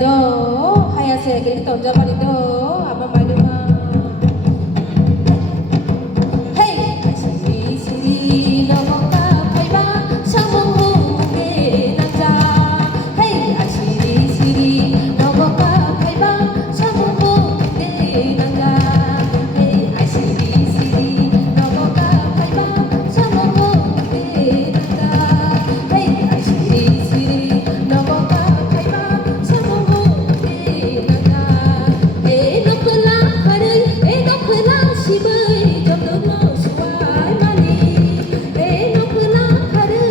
tonjabarido hayase gili tonjabarido ama maluma hey siri siri nomoka phaiba samohu ge naja hey siri siri nomoka phaiba samohu ge naja hey siri siri nomoka phaiba samohu ge naja hey siri siri nomoka phaiba samohu ge naja hey nokla hari hey nokla shibai jotno suai mani hey nokla hari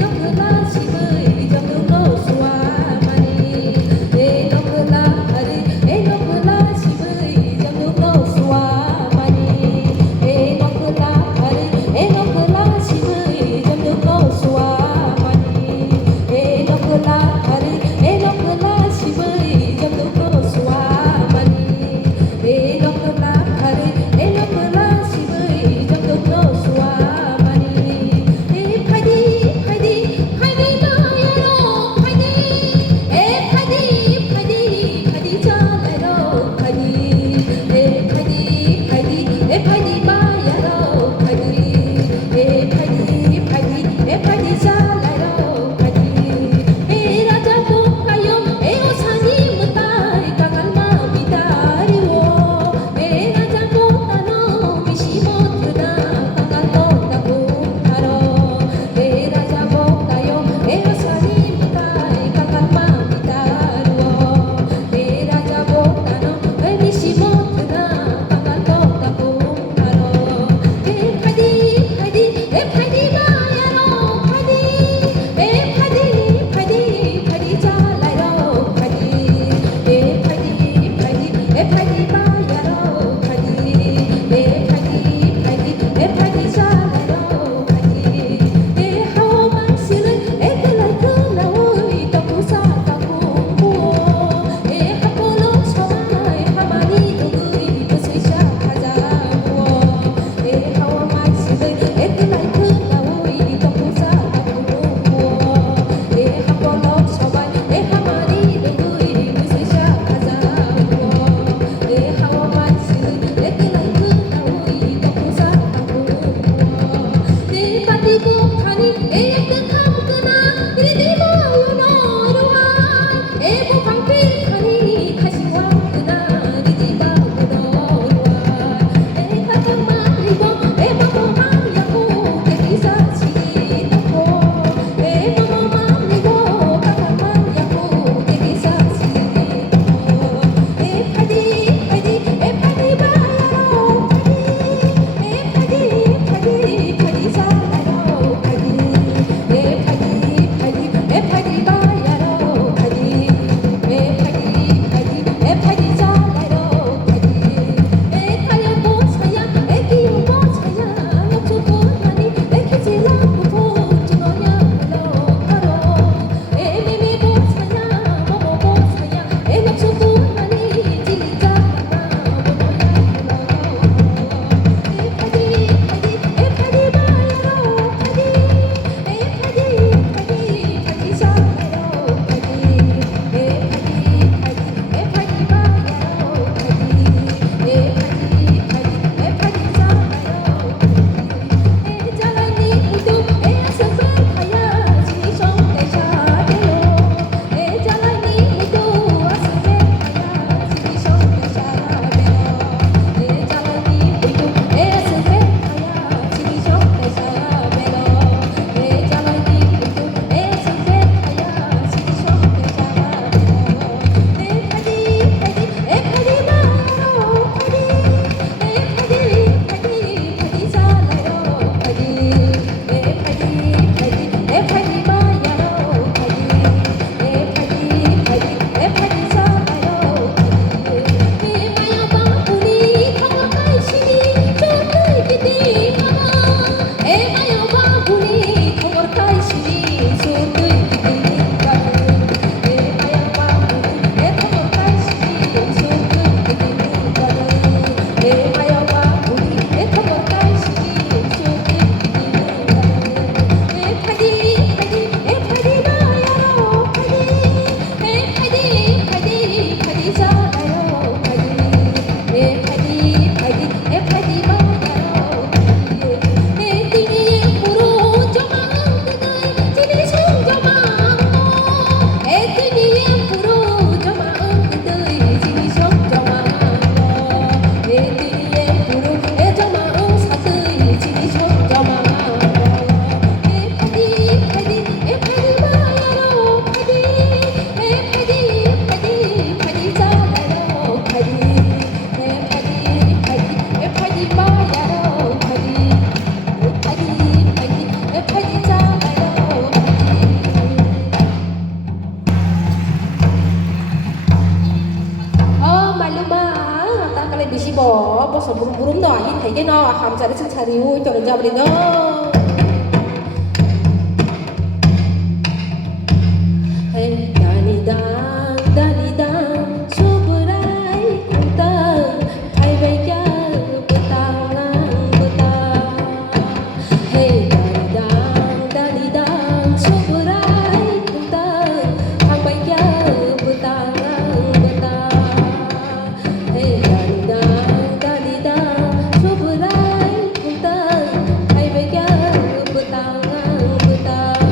nokla shibai jotno suai mani hey nokla hari hey nokla shibai jotno suai mani hey nokla hari hey nokla shibai jotno suai mani hey nokla hari hey nokla shibai jotno suai mani hey nokla hari hey nokla shibai jotno suai mani hey phadi phadi phadi ma yaro phadi hey phadi phadi phadi chalero phadi hey phadi phadi hey phadi ma yaro phadi hey phadi phadi hey phadi chalero phadi hey raja pokayo hey osani mutai kangal ma bidari wo hey lại bị xí bỏ sổ bùm bùm đỏ in thấy cái nó hàm trả đến sự trả riu cho đến giờ mình đó hey dani dang sobrai kuntang hai baika betangang betang hey dani dang sobrai kuntang hai baika betangang betang hey dani dang sobrai kuntang hai baika betangang betang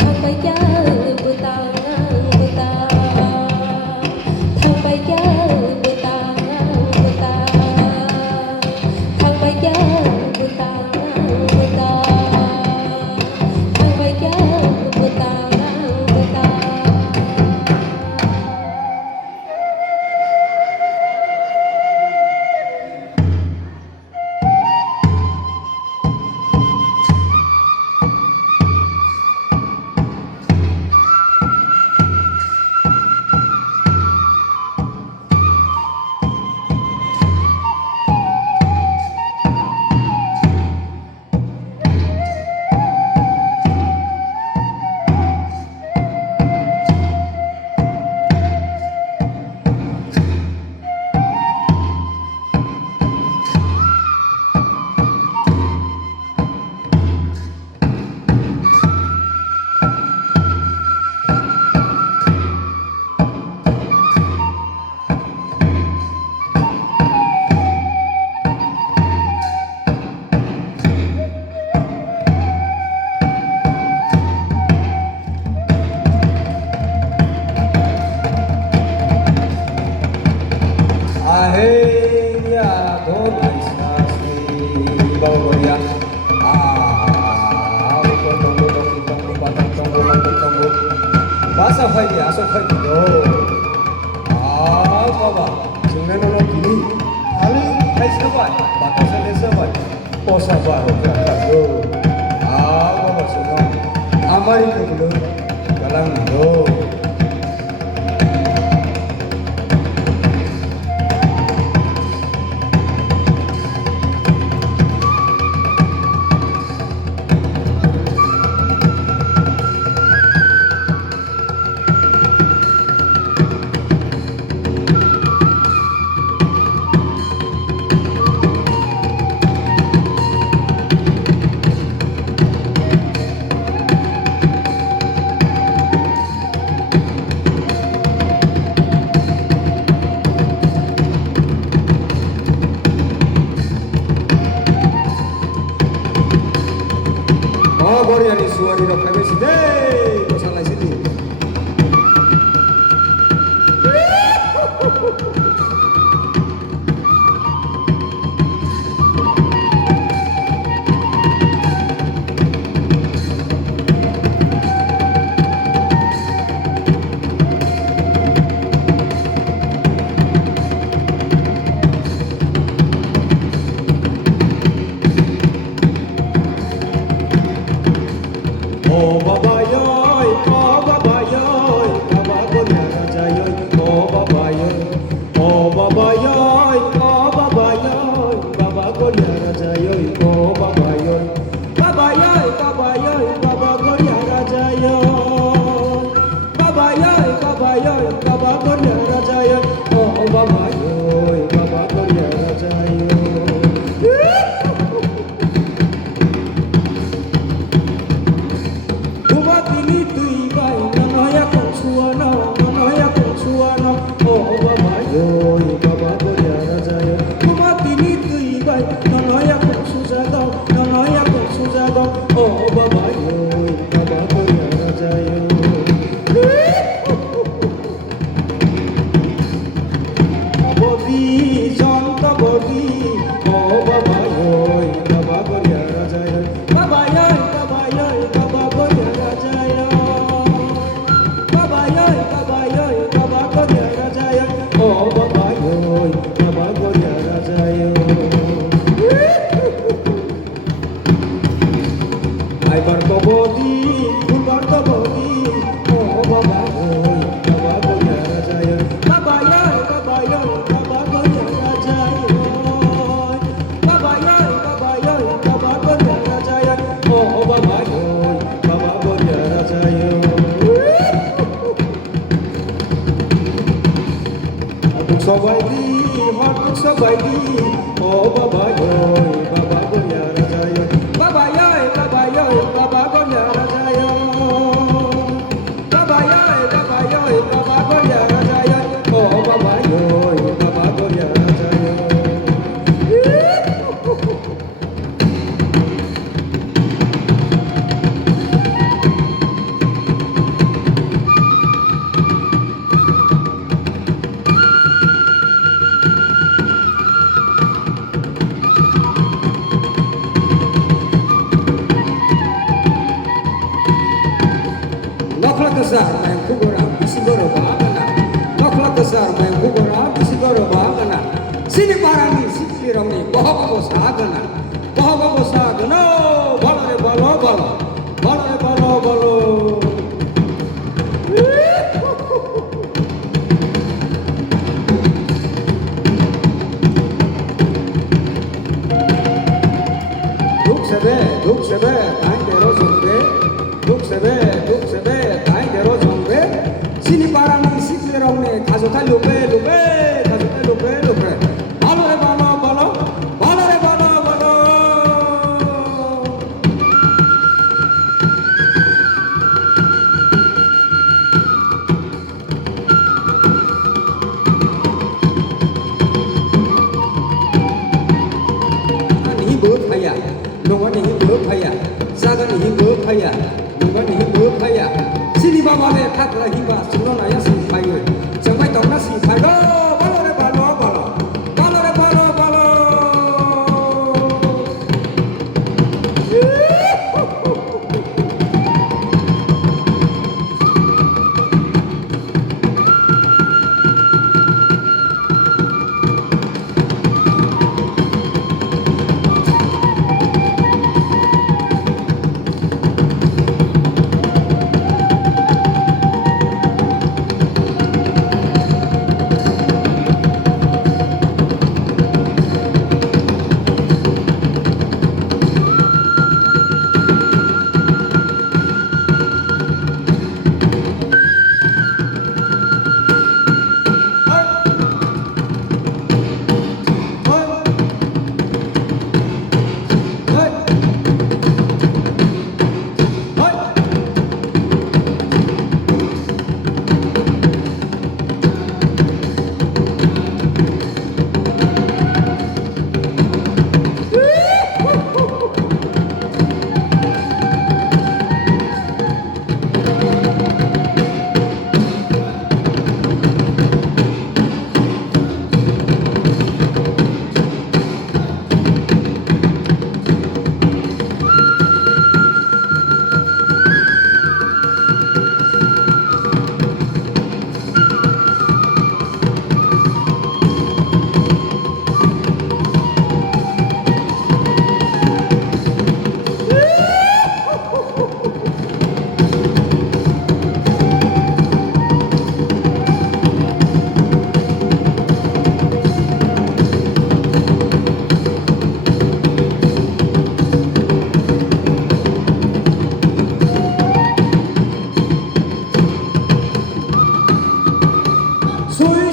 hai baika Basa phai dia aso phai dio baba jungna no gini ali phai sabai bata sale sabai posa ba ho ka do baba suno amari ko do galang do Suari ro kami sidai ko salai sini oh baba yoy baba gonya raja yoy oh baba yoy baba gonya raja yoy oh baba yoy baba gonya raja yoy baba gonya raja yoy oh baba gonya raja yoy Baba সবাইদি ও বাবা গরিয়া রাজায় বাবা গরিয়া রাজায় বাবা গরিয়া রাজায় ও বাবা গরিয়া রাজায় Nokla kesar main kubura bisi goro bagana. Nokla kesar main kubura bisi goro bagana. Sini parani sikli rami boho sagana. Boho sagana. Bolo re bolo bolo. Bolo re bolo bolo. Duk sebe, tain dero zombe. Duk sebe, tain dero zombe. Sini parani sikli rami khazo ta lupe. Bolo re bolo bolo. Bolo re bolo bolo. Ani bớt phaya, nongan ni bớt phaya, sagan ni bớt phaya, nongan ni bớt phaya. Sini baba le thakla hiba suno na ya si phayo, sampai tong na si phayo. Balo re balo balo, balo re balo balo.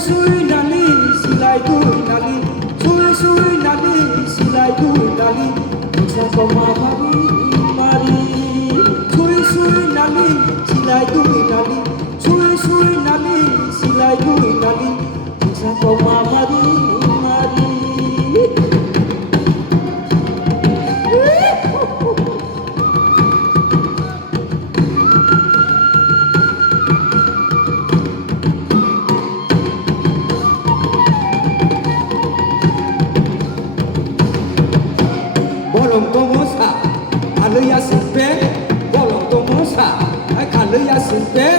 Sui nali silai dui nali. Sui nali silai dui nali. Bisa koma mari mari. Sui nali silai dui nali. Sui nali silai dui nali. Bisa koma mari mari. Bolong tomosa, aluya simpe. Bolong tomosa, ay kaluya simpe.